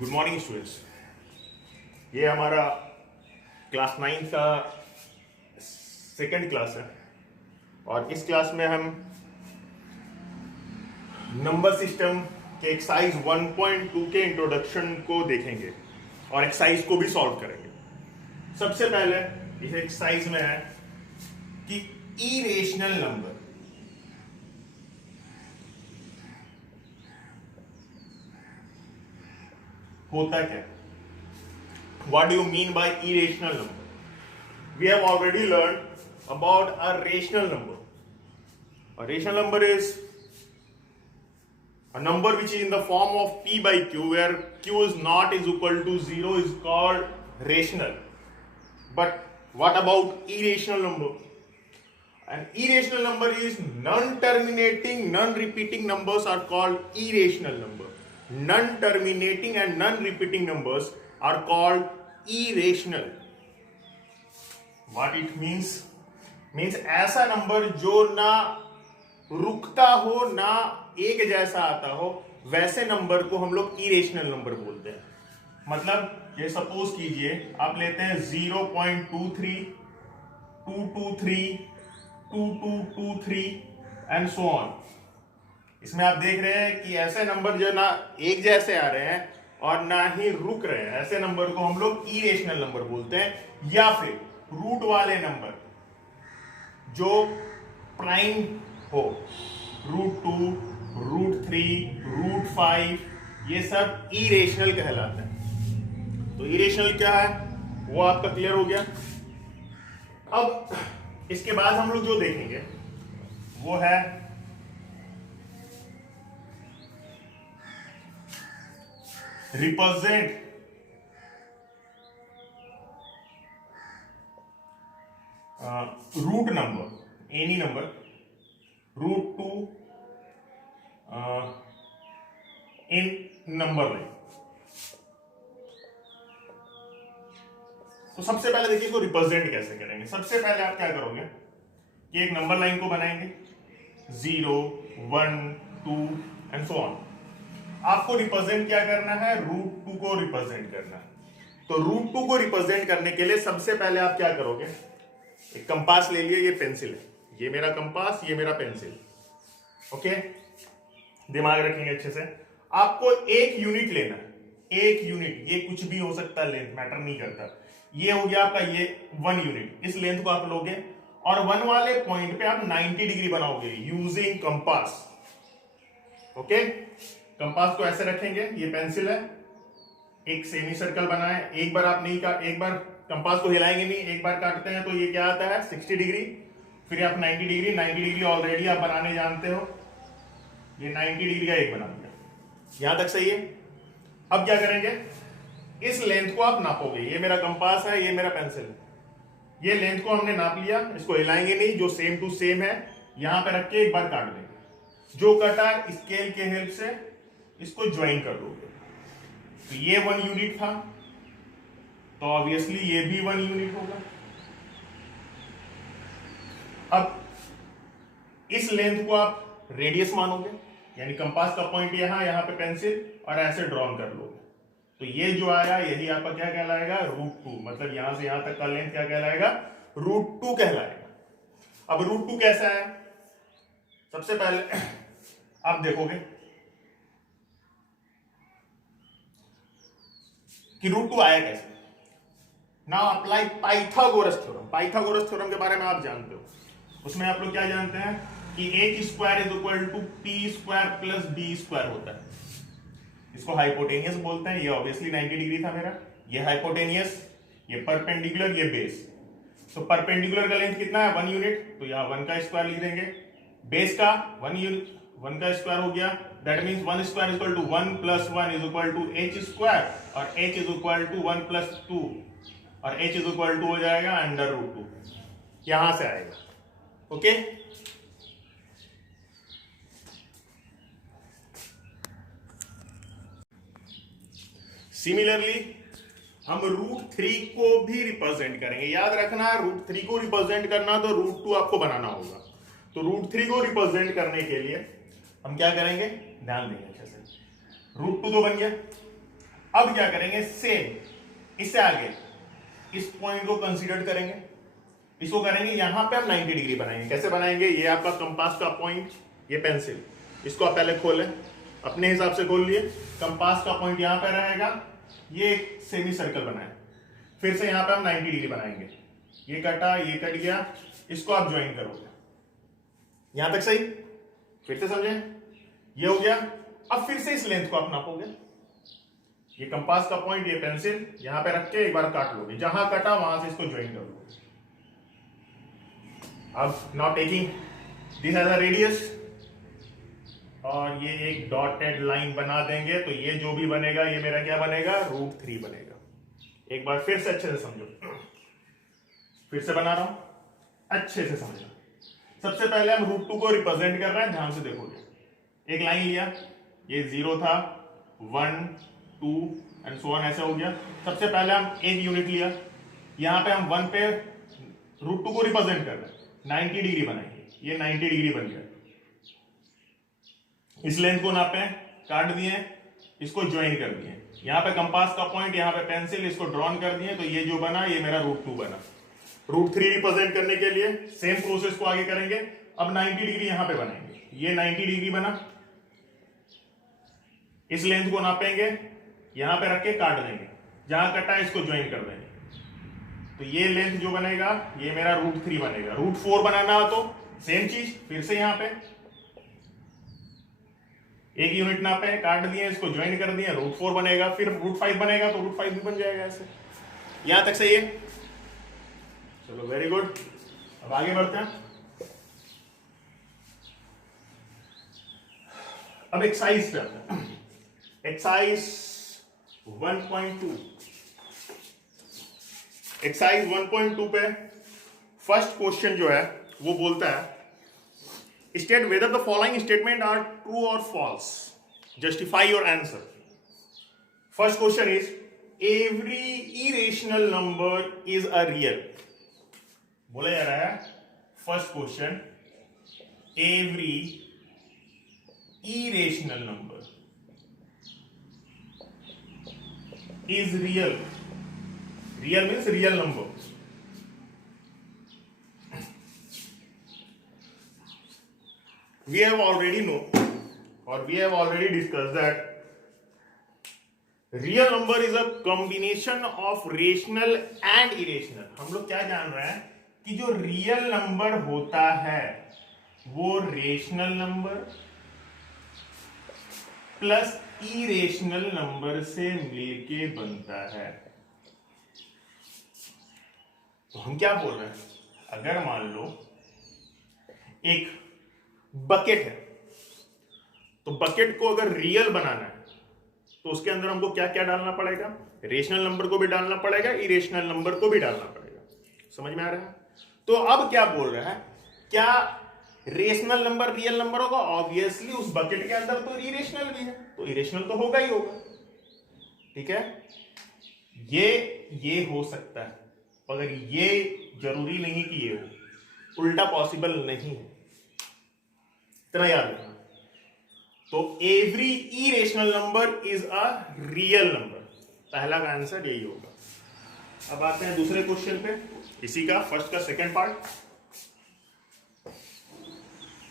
Good morning students. ये हमारा class 9 का सेकंड क्लास है और इस क्लास में हम नंबर सिस्टम के एक्सरसाइज 1.2 के इंट्रोडक्शन को देखेंगे और एक्सरसाइज को भी सॉल्व करेंगे। सबसे पहले इस एक्सरसाइज में है कि इरेशनल नंबर होता क्या? What do you mean by irrational number? We have already learned about a rational number. A rational number is a number which is in the form of p by q, where q is not is equal to 0 is called rational. But what about irrational number? An irrational number is non-terminating, non-repeating numbers are called irrational number. Non-terminating and non-repeating numbers are called irrational. What it means? Means ऐसा number जो ना रुकता हो ना एक जैसा आता हो, वैसे नंबर को हम लोग इरेशनल नंबर बोलते हैं। मतलब ये सपोज कीजिए आप लेते हैं 0.23, 223, 2223 एंड सो ऑन। इसमें आप देख रहे हैं कि ऐसे नंबर जो ना एक जैसे आ रहे हैं और ना ही रुक रहे हैं, ऐसे नंबर को हम लोग इरेशनल नंबर बोलते हैं। या फिर रूट वाले नंबर जो प्राइम हो, √2, √3, √5, ये सब इरेशनल कहलाते हैं। तो इरेशनल क्या है वो आपका क्लियर हो गया। अब इसके बाद हम लोग जो देखेंगे वो है represent root number, any number, √2 in number line. तो सबसे पहले देखिए इसको रिप्रेजेंट कैसे करेंगे। सबसे पहले आप क्या करोगे कि एक नंबर लाइन को बनाएंगे 0, 1, 2 एंड सो ऑन। आपको रिप्रेजेंट क्या करना है? √2 को रिप्रेजेंट करना है। तो √2 को रिप्रेजेंट करने के लिए सबसे पहले आप क्या करोगे, एक कंपास ले लिए, ये पेंसिल है, ये मेरा कंपास, ये मेरा पेंसिल। ओके, दिमाग रखेंगे अच्छे से। आपको एक यूनिट लेना है, एक यूनिट, ये कुछ भी हो सकता है, लेंथ मैटर नहीं करता। ये हो गया आपका ये 1 यूनिट। इस लेंथ को आप लोगे और 1 वाले पॉइंट पे आप 90 डिग्री बनाओगे यूजिंग कंपास। ओके, कंपास को ऐसे रखेंगे, ये पेंसिल है, एक सेमी सर्कल बनाए। एक बार आप नहीं काट, एक बार कंपास को हिलाएंगे नहीं, एक बार काटते हैं तो ये क्या आता है 60 डिग्री, फिर आप 90 डिग्री। 90 डिग्री ऑलरेडी आप बनाने जानते हो, ये 90 डिग्री का एक बना दिया। यहां तक सही है। अब क्या करेंगे, इस लेंथ को आप नापोगे। ये मेरा कंपास है, ये मेरा पेंसिल है, ये लेंथ को हमने नाप लिया। इसको हिलाएंगे नहीं, जो सेम टू सेम है यहां पे रख के एक बार काट देंगे। जो कटा स्केल के हेल्प से इसको ज्वाइन कर दोगे। तो ये 1 यूनिट था, तो ऑब्वियसली ये भी 1 यूनिट होगा। अब इस लेंथ को आप रेडियस मानोगे, यानी कंपास का पॉइंट यहां, यहां पे पेंसिल, और ऐसे ड्रॉन कर लोगे। तो ये जो आया यही आपका क्या कहलाएगा? √2। मतलब यहां से यहां तक का लेंथ क्या कहलाएगा? √2 कहलाएगा। अब √2 कैसा है? सबसे पहले आप देखोगे कि √2 आया कैसे। Now apply Pythagoras theorem. Pythagoras theorem के बारे में आप जानते हो। उसमें आप लोग क्या जानते हैं कि h² is equal to p² plus b² होता है। इसको हाइपोटेनियस बोलते हैं। ये ऑब्वियसली 90 डिग्री था मेरा, ये हाइपोटेनियस, ये परपेंडिकुलर, ये बेस। तो परपेंडिकुलर का लेंथ कितना है? 1 यूनिट, तो यहां 1 का स्क्वायर लिख देंगे। बेस का 1 यूनिट, 1 का स्क्वायर हो गया। That means 1 square is equal to 1 plus 1 is equal to h², और h is equal to 1 plus 2, और h इज इक्वल टू हो जाएगा √2। यहां से आएगा। ओके, सिमिलरली हम √3 को भी रिप्रेजेंट करेंगे। याद रखना, √3 को रिप्रेजेंट करना तो √2 आपको बनाना होगा। तो √3 को रिप्रेजेंट करने के लिए हम क्या करेंगे, ध्यान देंगे अच्छे से। √2 तो बन गया। अब क्या करेंगे, सेम इससे आगे इस पॉइंट को कंसीडर करेंगे, इसको करेंगे यहां पे हम 90 डिग्री बनाएंगे। कैसे बनाएंगे, ये आपका कंपास का पॉइंट, ये पेंसिल, इसको आप पहले खोलें, अपने हिसाब से खोल लिए, कंपास का पॉइंट यहां पे रहेगा, ये एक सेमी सर्कल बनाए, फिर से यहां पे हम 90 डिग्री बनाएंगे, ये कटा, ये कट गया, इसको आप ज्वाइन करोगे, यहां तक सही, फिर से समझे, ये हो गया। अब फिर से इस लेंथ को आप नापोगे, ये कंपास का पॉइंट, ये पेंसिल यहां पे रख के एक बार काट लोगे, जहां कटा वहां से इसको ज्वाइन कर लोगे। अब now taking this as a radius, और ये एक डॉटेड लाइन बना देंगे, तो ये जो भी बनेगा ये मेरा क्या बनेगा, √3 बनेगा। एक बार फिर से अच्छे से समझो, फिर से बना रहा हूं, अच्छे से समझो। सबसे पहले हम √2 को रिप्रेजेंट कर रहे हैं, ध्यान से देखोगे, एक लाइन लिया, ये 0 था, 1 2 एंड सो ऑन, ऐसे हो गया। सबसे पहले हम एक यूनिट लिया, यहां पे हम 1 पे √2 को रिप्रेजेंट कर रहे हैं, 90 डिग्री बनाएंगे, ये 90 डिग्री बन गया। इस लेंथ को नापे, काट दिए, इसको ज्वाइन कर दिए, यहां पे कंपास का पॉइंट, यहां पे पेंसिल, इसको ड्रॉन कर दिए, तो ये जो बना ये मेरा √2 बना। √3 रिप्रेजेंट करने के लिए सेम प्रोसेस को आगे करेंगे। अब 90 डिग्री यहां पे बनाएंगे, ये 90 डिग्री बना, इस लेंथ को नापेंगे, यहां पे रख के काट देंगे, जहां कटा इसको ज्वाइन कर देंगे, तो ये लेंथ जो बनेगा ये मेरा √3 बनेगा। √4 बनाना हो तो सेम चीज, फिर से यहां पे एक यूनिट नापे, काट दिए, इसको ज्वाइन कर दिए, √4 बनेगा, फिर √5 बनेगा, तो √5 भी बन जाएगा। ऐसे यहां तक सही है, चलो वेरी गुड। अब आगे बढ़ते हैं, अब एक्सरसाइज पे आते हैं। एक्सरसाइज 1.2, एक्सरसाइज 1.2 पे फर्स्ट क्वेश्चन जो है वो बोलता है, state whether the following statement are true और false, justify your answer. First question is every irrational number is a real, बोला जा रहा है first question, every irrational number is real, real means real number. We have already know or we have already discussed that real number is a combination of rational and irrational। हम लोग क्या जान रहे हैं कि जो रियल नंबर होता है वो rational number plus irrational number से मिलके बनता है। तो हम क्या बोल रहे हैं, अगर मान लो एक बकेट है, तो बकेट को अगर रियल बनाना है तो उसके अंदर हमको क्या क्या डालना पड़ेगा, रेशनल नंबर को भी डालना पड़ेगा, इरेशनल नंबर को भी डालना पड़ेगा। समझ में आ रहा है? तो अब क्या बोल रहा है, क्या रेशनल नंबर रियल नंबर होगा? ऑब्वियसली उस बकेट के अंदर तो इरेशनल भी है, तो इरेशनल तो होगा ही होगा। ठीक है, ये हो सकता है, मगर ये जरूरी नहीं कि ये हो, उल्टा पॉसिबल नहीं है, इतना याद रखना। तो every irrational number is a real number, पहला का आंसर यही होगा। अब आते हैं दूसरे क्वेश्चन पे, इसी का फर्स्ट का सेकंड पार्ट।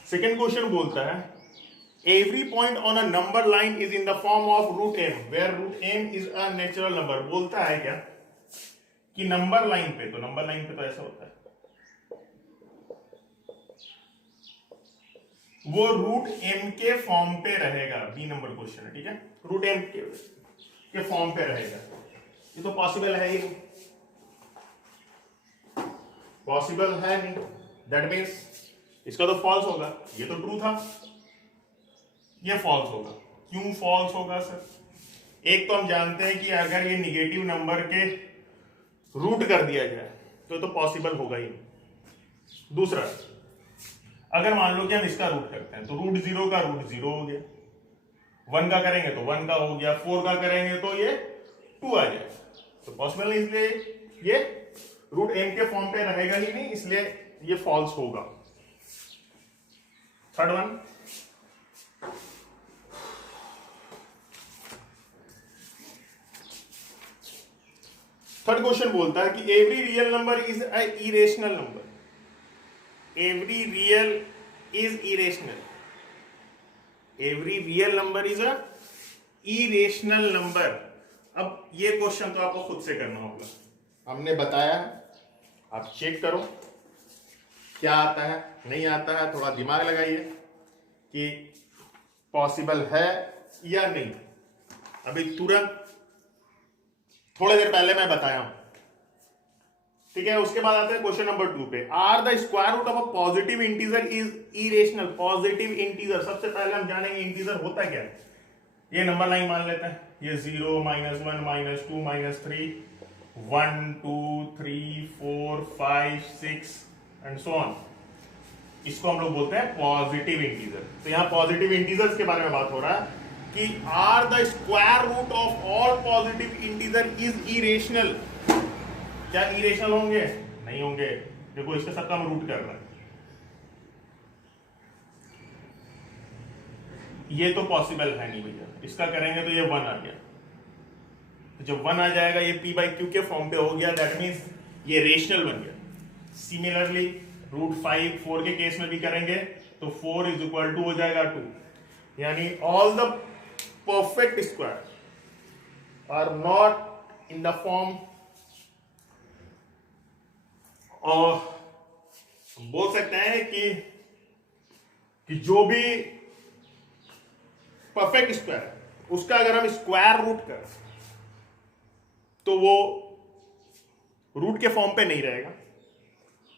सेकंड क्वेश्चन बोलता है every point on a number line is in the form of √m where √m is a natural number. बोलता है क्या कि नंबर लाइन पे, तो नंबर लाइन पे तो ऐसा होता है, वो √m के फॉर्म पे रहेगा। बी नंबर क्वेश्चन है, ठीक है, √m के फॉर्म पे रहेगा। ये तो पॉसिबल है ही नहीं, पॉसिबल है नहीं, दैट मीन्स इसका तो फॉल्स होगा। ये तो ट्रू था, ये फॉल्स होगा। क्यों फॉल्स होगा सर? एक तो हम जानते हैं कि अगर ये निगेटिव नंबर के रूट कर दिया जाए तो पॉसिबल होगा ही नहीं। दूसरा, अगर मान लो कि हम इसका रूट करते हैं तो √0 का √0 हो गया, 1 का करेंगे तो 1 का हो गया, 4 का करेंगे तो ये 2 आ जाएगा, तो पॉसिबल नहीं, इसलिए ये √m के फॉर्म पे रहेगा ही नहीं, इसलिए ये फॉल्स होगा। थर्ड वन, थर्ड क्वेश्चन बोलता है कि every real number is a irrational number, every real is irrational, every real number is a irrational number. अब ये क्वेश्चन तो आपको खुद से करना होगा, हमने बताया है, आप चेक करो क्या आता है नहीं आता है, थोड़ा दिमाग लगाइए कि पॉसिबल है या नहीं। अभी तुरंत थोड़ी देर पहले मैं बताया हूं, ठीक है। उसके बाद आते हैं क्वेश्चन नंबर 2 पे। Are the square root of a positive integer is irrational. Positive integer, सबसे पहले हम जानेंगे इंटीजर होता क्या है। ये नंबर लाइन मान लेते हैं, ये 0 -1 -2 -3 1 2 3 4 5 6 एंड सो ऑन। इसको हम लोग बोलते हैं पॉजिटिव इंटीजर। तो यहां पॉजिटिव इंटीजर्स के बारे में बात हो रहा है कि are the square root of all positive integer is irrational. क्या इरेशनल होंगे? नहीं होंगे। देखो इसके सबका हम रूट कर रहे हैं, ये तो पॉसिबल है नहीं भैया। इसका करेंगे तो ये 1 आ गया, तो जब 1 आ जाएगा ये p/q के फॉर्म पे हो गया, दैट मीन्स ये रेशनल बन गया। सिमिलरली √5 4 के केस में भी करेंगे तो 4 इज इक्वल टू हो जाएगा 2, यानी all the perfect square are not in the form, और बोल सकते हैं कि जो भी परफेक्ट स्क्वायर है उसका अगर हम स्क्वायर रूट करें तो वो रूट के फॉर्म पे नहीं रहेगा,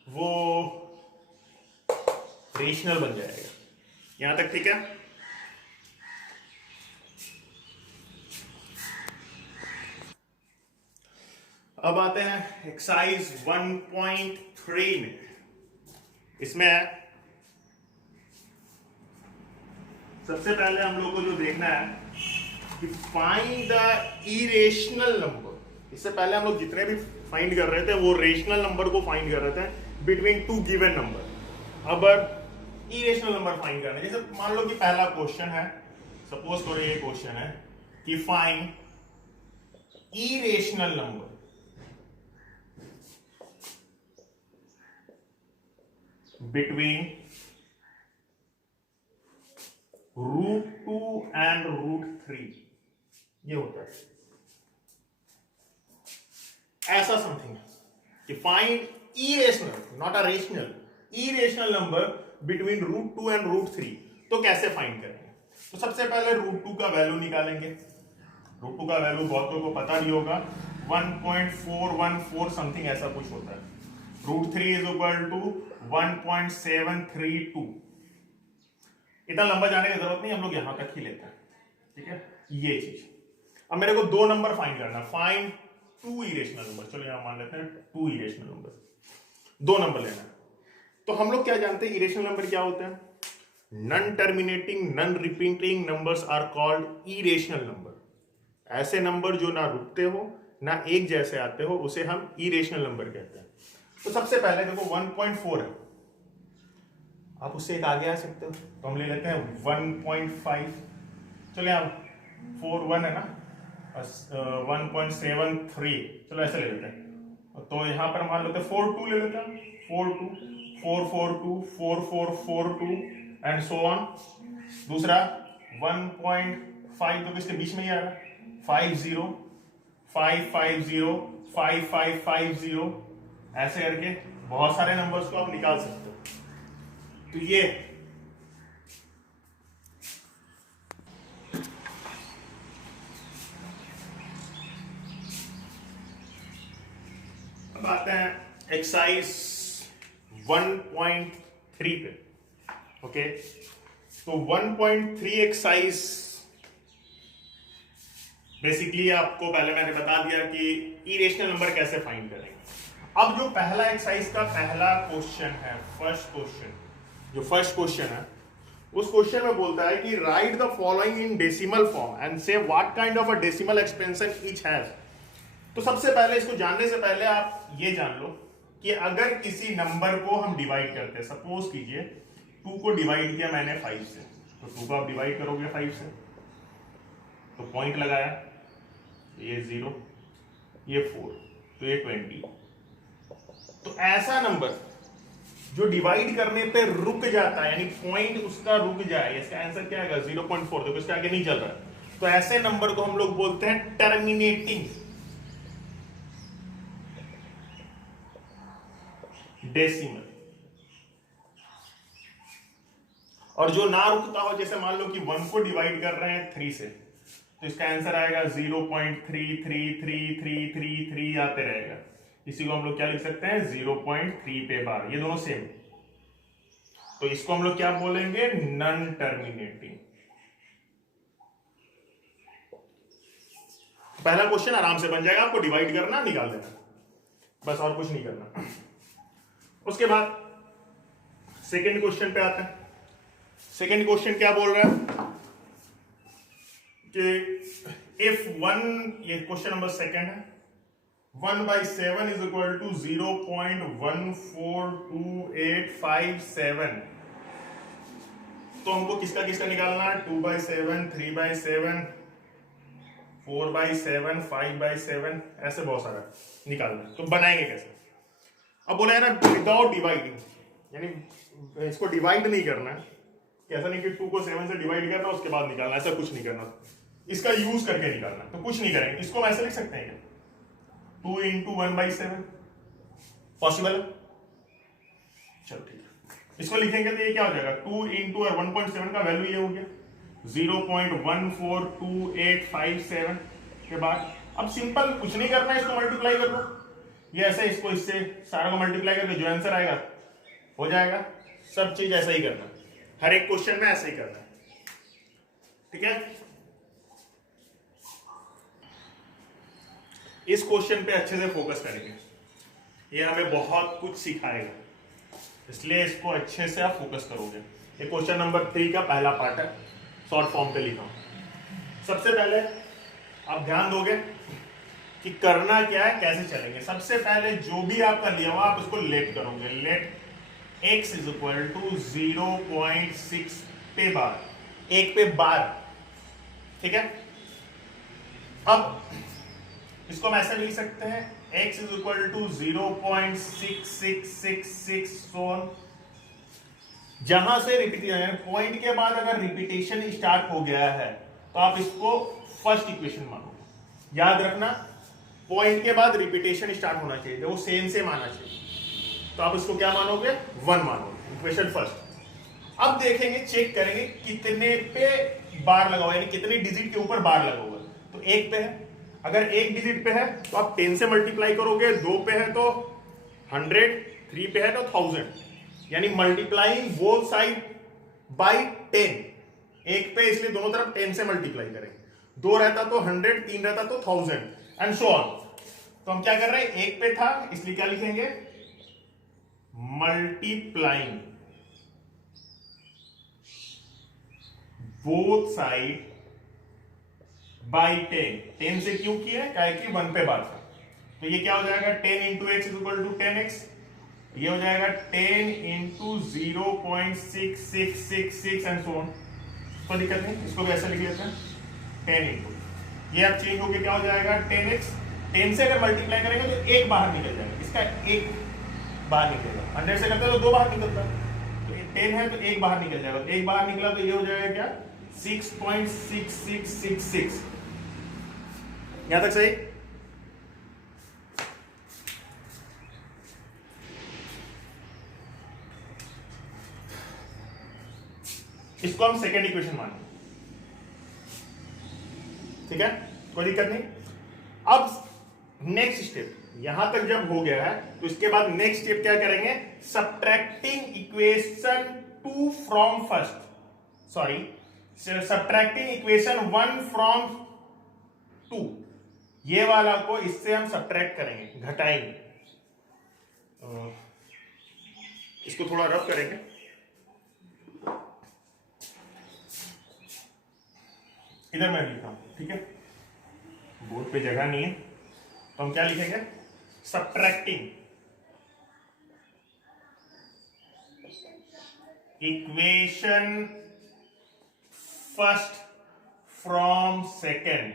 वो रेशनल बन जाएगा। यहां तक ठीक है। अब आते हैं एक्सरसाइज 1.3 में। इसमें सबसे पहले हम लोग को जो देखना है कि फाइंड द इरेशनल नंबर। इससे पहले हम लोग जितने भी फाइंड कर रहे थे वो रेशनल नंबर को फाइंड कर रहे थे बिटवीन टू गिवन नंबर। अब इरेशनल नंबर फाइंड करना है। जैसे मान लो कि पहला क्वेश्चन है, सपोज करो ये क्वेश्चन है कि find irrational number between √2 and √3। ये होता है ऐसा समथिंग कि find irrational, not a rational, irrational number between √2 and √3। तो कैसे फाइंड करेंगे? तो सबसे पहले √2 का वैल्यू निकालेंगे। √2 का वैल्यू बहुतों को पता नहीं होगा, 1.414 समथिंग ऐसा कुछ होता है। √3 इज इक्वल टू 1.732। इतना लंबा जाने की जरूरत नहीं, हम लोग यहां तक ही लेते हैं, ठीक है। ये चीज अब मेरे को 2 नंबर फाइंड करना, फाइंड 2 इरेशनल नंबर। चलो यहां मान लेते हैं 2 इरेशनल नंबर, 2 नंबर लेना है। तो हम लोग क्या जानते हैं इरेशनल नंबर क्या होते हैं? Non terminating non repeating numbers are called irrational number. ऐसे नंबर जो ना रुकते हो ना एक जैसे आते हो उसे हम इरेशनल नंबर कहते हैं। तो सबसे पहले देखो 1.4 है, आप उससे एक आगे आ सकते हो, तो हम ले लेते हैं 1.5। चलो यहाँ 4 1 है ना, 1.73, चलो ऐसे ले लेते हैं। तो यहां पर मान लेते हैं 4 2 ले लेते हैं, 4 2 4 4 2 4 4 4 2 एंड सो ऑन। दूसरा 1.5 तो किसके बीच में ही आ रहा है, 5 0 5 5 0 5 5 5 0, ऐसे करके बहुत सारे नंबर्स को आप निकाल सकते हो। तो ये अब आते हैं एक्सरसाइज 1.3 पे। ओके, तो 1.3 एक्सरसाइज बेसिकली आपको पहले मैंने बता दिया कि इरेशनल नंबर कैसे फाइंड करेंगे। अब जो पहला एक्सरसाइज का पहला क्वेश्चन है, फर्स्ट क्वेश्चन, जो फर्स्ट क्वेश्चन है उस क्वेश्चन में बोलता है कि write the following in decimal form and say what kind of a decimal expansion each has. तो सबसे पहले इसको जानने से पहले आप ये जान लो कि अगर किसी नंबर को हम डिवाइड करते हैं, सपोज कीजिए 2 को डिवाइड किया मैंने 5 से, तो 2 को आप डिवाइड करोगे 5 से, तो पॉइंट लगाया, ये 0 ये 4, तो ये 20। तो ऐसा नंबर जो डिवाइड करने पे रुक जाता है, यानी पॉइंट उसका रुक जाए, इसका आंसर क्या आएगा 0.4। देखो इसके आगे नहीं चल रहा है, तो ऐसे नंबर को हम लोग बोलते हैं टर्मिनेटिंग डेसिमल। और जो ना रुकता हो, जैसे मान लो कि 1 को डिवाइड कर रहे हैं 3 से, तो इसका आंसर आएगा 0.3333333 आते रहेगा। इसी को हम लोग क्या लिख सकते हैं 0.3 पे बार, ये दोनों सेम। तो इसको हम लोग क्या बोलेंगे नॉन टर्मिनेटिंग। पहला क्वेश्चन आराम से बन जाएगा, आपको डिवाइड करना निकाल देना, बस और कुछ नहीं करना। उसके बाद सेकंड क्वेश्चन पे आते हैं। सेकंड क्वेश्चन क्या बोल रहा है कि इफ 1, ये क्वेश्चन नंबर सेकंड है, 1/7 इज इक्वल टू 0.142857। तो हमको किसका किसका निकालना है 2/7, 3/7, 4/7, 5/7, ऐसे बहुत सारा निकालना है। तो बनाएंगे कैसे? अब बोला है ना विदाउट डिवाइडिंग, यानी इसको डिवाइड नहीं करना है, ऐसा नहीं कि 2 को 7 से डिवाइड करना उसके बाद निकालना, ऐसा कुछ नहीं करना, इसका यूज करके निकालना। तो कुछ नहीं करेंगे, इसको हम ऐसे लिख सकते हैं क्या 2 × 1/7 पॉसिबल है? चलो ठीक है, इसको लिखेंगे तो ये क्या हो जाएगा 2 × 1.7 का वैल्यू ये हो गया 0.142857 के बाद। अब सिंपल कुछ नहीं करना है, इसको मल्टीप्लाई कर लो, ये ऐसे इसको इससे सारा को मल्टीप्लाई करके जो आंसर आएगा हो जाएगा। सब चीज ऐसा ही करना, हर एक क्वेश्चन में ऐसे ही करना है, ठीक है। इस क्वेश्चन पे अच्छे से फोकस करेंगे, ये हमें बहुत कुछ सिखाएगा, इसलिए इसको अच्छे से आप फोकस करोगे। ये क्वेश्चन नंबर 3 का पहला पार्ट है, शॉर्ट फॉर्म पे लिखा हूं। सबसे पहले आप ध्यान दोगे कि करना क्या है, कैसे चलेंगे। सबसे पहले जो भी आपका लिया हुआ आप उसको लेट करोगे, let x is equal to 0.6 पे बार, 1 पे बार, ठीक है। अब इसको हम ऐसे लिख सकते हैं x इज इक्वल टू 0.6666 सोन। जहां से रिपीटेशन, पॉइंट के बाद अगर रिपीटेशन स्टार्ट हो गया है तो आप इसको फर्स्ट इक्वेशन मानोगे। याद रखना, पॉइंट के बाद रिपीटेशन स्टार्ट होना चाहिए, वो सेम सेम आना चाहिए, तो आप इसको क्या मानोगे 1 मानोगे, इक्वेशन फर्स्ट। अब देखेंगे, चेक करेंगे कितने पे बार लगा हुआ है, यानी कितने डिजिट के ऊपर बार लगा हुआ है। तो 1 पे है, अगर 1 डिजिट पे है तो आप 10 से मल्टीप्लाई करोगे, 2 पे है तो 100, 3 पे है तो 1000, यानी मल्टीप्लाइंग बोथ साइड बाय 10। 1 पे इसलिए दोनों तरफ 10 से मल्टीप्लाई करेंगे, 2 रहता तो 100, 3 रहता तो 1000 एंड सो ऑन। तो हम क्या कर रहे हैं, 1 पे था इसलिए क्या लिखेंगे मल्टीप्लाइंग बोथ साइड बाई 10। 10 से क्यों किया है कि 1 पे बार था, तो ये क्या हो जाएगा 10 × x is equal to 10x, ये हो जाएगा 10 × 0.6666 एंड सो ऑन। कोई दिक्कत नहीं, इसको भी ऐसा लिख लेते हैं 10 × ये अब चेंज होके क्या हो जाएगा 10x। 10 से अगर मल्टीप्लाई करेंगे तो 1 बाहर निकल जाएगा, इसका 1 बाहर निकलेगा, 100 से करते हैं तो 2 बाहर निकलता है, तो 10 है तो 1 बाहर निकल जाएगा, 1 बाहर निकला तो ये हो जाएगा क्या 6.6666। यहां तक सही। इसको हम सेकेंड इक्वेशन मानेंगे, ठीक है, कोई दिक्कत नहीं। अब नेक्स्ट स्टेप, यहां तक जब हो गया है तो इसके बाद नेक्स्ट स्टेप क्या करेंगे, subtracting equation 2 from first, sorry subtracting equation 1 from 2, ये वाला को इससे हम सब्ट्रैक्ट करेंगे, घटाएंगे, इसको थोड़ा रफ करेंगे। इधर मैं लिखता हूं, ठीक है, बोर्ड पे जगह नहीं है, तो हम क्या लिखेंगे subtracting equation first from second,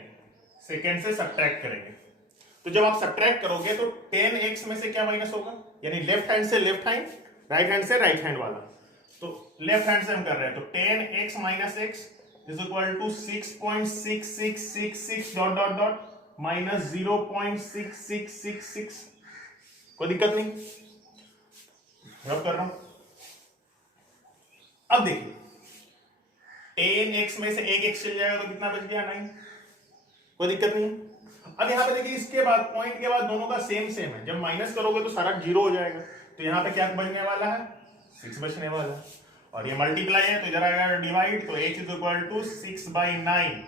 second से सब्ट्रैक्ट करेंगे। तो जब आप सब्ट्रैक्ट करोगे तो 10x में से क्या माइनस होगा, यानी लेफ्ट हैंड से लेफ्ट हैंड, राइट हैंड से राइट हैंड वाला। तो लेफ्ट हैंड से हम कर रहे हैं, तो 10x minus x is equal to 6.6666 dot dot dot minus 0.6666। कोई दिक्कत नहीं, रब कर रहा हूं। अब देखिए 10x में से एक x चल जाएगा तो कितना बच गया, 9। कोई दिक्कत नहीं। अब यहां पे देखिए इसके बाद पॉइंट के बाद दोनों का सेम सेम है, जब माइनस करोगे तो सारा जीरो हो जाएगा, तो यहां पे क्या बचने वाला है, 6 बचने वाला है। और ये मल्टीप्लाई है तो इधर आएगा डिवाइड, तो h इज इक्वल टू 6/9।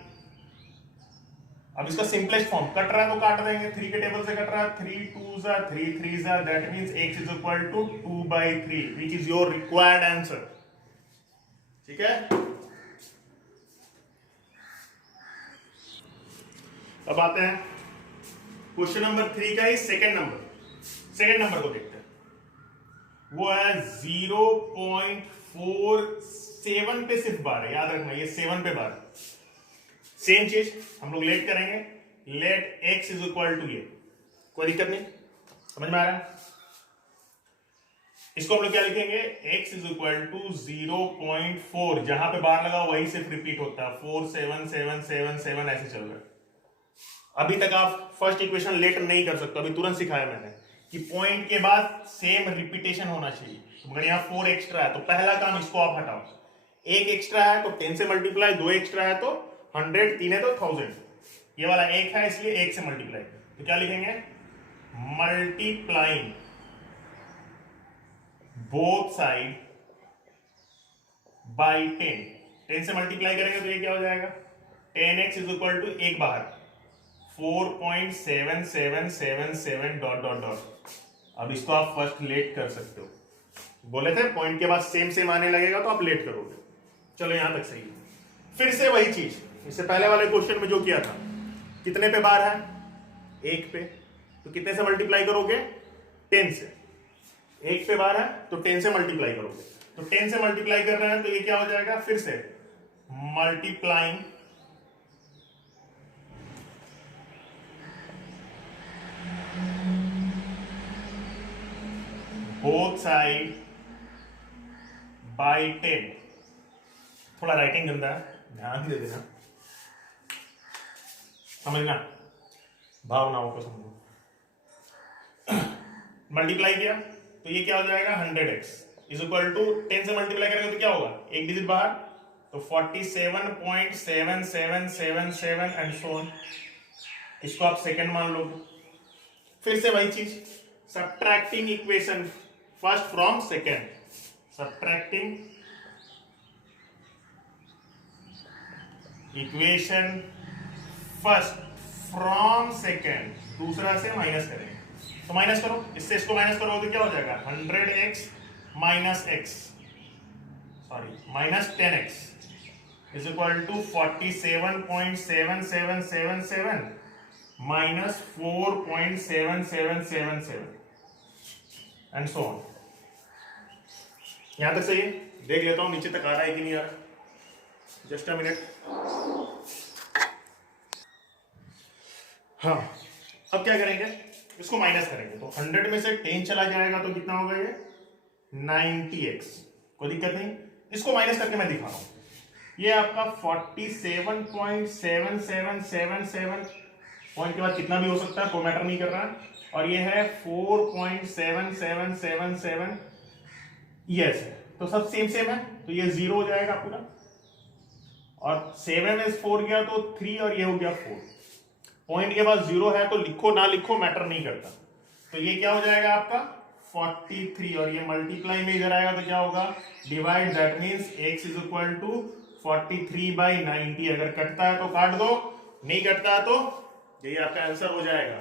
अब इसका सिंपलेस्ट फॉर्म कट रहा है तो काट देंगे, 3 के टेबल से कट रहा है, 3 2 जा 3 3 जा, that means x is equal to 2/3 which is your required answer. ठीक है, अब आते हैं क्वेश्चन नंबर 3 का ही सेकंड नंबर को देखते हैं। वो है 0.47 पे सिर्फ बार है, याद रखना ये 7 पे बार। सेम चीज हम लोग लेट करेंगे, let x is equal to ये, कोई दिक्कत नहीं, समझ में आ रहा है। इसको हम लोग क्या लिखेंगे, x इज इक्वल टू 0.4, जहां पे बार लगा वही सिर्फ रिपीट होता है, 4 7 7 7 7 ऐसे चल रहा है। अभी तक आप फर्स्ट इक्वेशन लेट नहीं कर सकते, अभी तुरंत सिखाया मैंने कि पॉइंट के बाद सेम रिपीटेशन होना चाहिए। तो मगर यहाँ 4 एक्स्ट्रा है तो पहला काम इसको आप हटाओ, 1 एक्स्ट्रा है तो 10 से मल्टीप्लाई, 2 एक्स्ट्रा है तो 100, 3 है तो 1000, ये वाला 1 है इसलिए 1 से मल्टीप्लाई, तो क्या लिखेंगे, मल्टीप्लाइंग बोथ साइड बाई 10 से मल्टीप्लाई करेंगे तो ये क्या हो जाएगा, 10x इज इक्वल टू एक बाहर 4.7777 डॉट डॉट डॉट। अब इसको आप फर्स्ट लेट कर सकते हो, बोले थे पॉइंट के बाद सेम सेम आने लगेगा तो आप लेट करोगे। चलो यहां तक सही है। फिर से वही चीज, इससे पहले वाले क्वेश्चन में जो किया था, कितने पे बार है, 1 पे, तो कितने से मल्टीप्लाई करोगे, 10 से। 1 पे बार है तो 10 से मल्टीप्लाई करोगे, तो 10 से मल्टीप्लाई कर रहे हैं तो ये क्या हो जाएगा, फिर से मल्टीप्लाइंग बोथ साइड बाई 10। थोड़ा राइटिंग गंदा है, ध्यान दे देना, समझना, भावनाओं को समझो। मल्टीप्लाई किया तो ये क्या हो जाएगा, 100x इज इक्वल टू 10 से मल्टीप्लाई करेंगे तो क्या होगा, एक डिजिट बाहर, तो 47.7777 एंड सो ऑन। इसको आप सेकंड मान लो। फिर से वही चीज, subtracting equation first from second, subtracting equation first from second, दूसरा से माइनस करेंगे, तो माइनस करो, इससे इसको माइनस करो तो क्या हो जाएगा, 100x minus x, sorry minus 10x is equal to 47.7777 minus 4.7777 and so on. यहां तक सही है, देख लेता हूं नीचे तक आ रहा है कि नहीं आ रहा, जस्ट अ मिनट। हाँ, अब क्या करेंगे, इसको माइनस करेंगे, तो 100 में से 10 चला जाएगा तो कितना होगा ये, 90x, कोई दिक्कत नहीं। इसको माइनस करके मैं दिखा रहा हूं, ये आपका 47.7777 पॉइंट के बाद कितना भी हो सकता है, कोई मैटर नहीं कर रहा है, और ये है 4.7777 यस है, तो सब सेम सेम है, तो ये 0 हो जाएगा पूरा, और 7 में 4 गया तो 3 और ये हो गया 4। पॉइंट के बाद 0 है तो लिखो ना लिखो मैटर नहीं करता, तो ये क्या हो जाएगा आपका 43, और ये मल्टीप्लाई में इधर आएगा तो क्या होगा, divide, that means x is equal to 43/90। अगर कटता है तो काट दो, नहीं कटता है तो यही आपका आंसर हो जाएगा।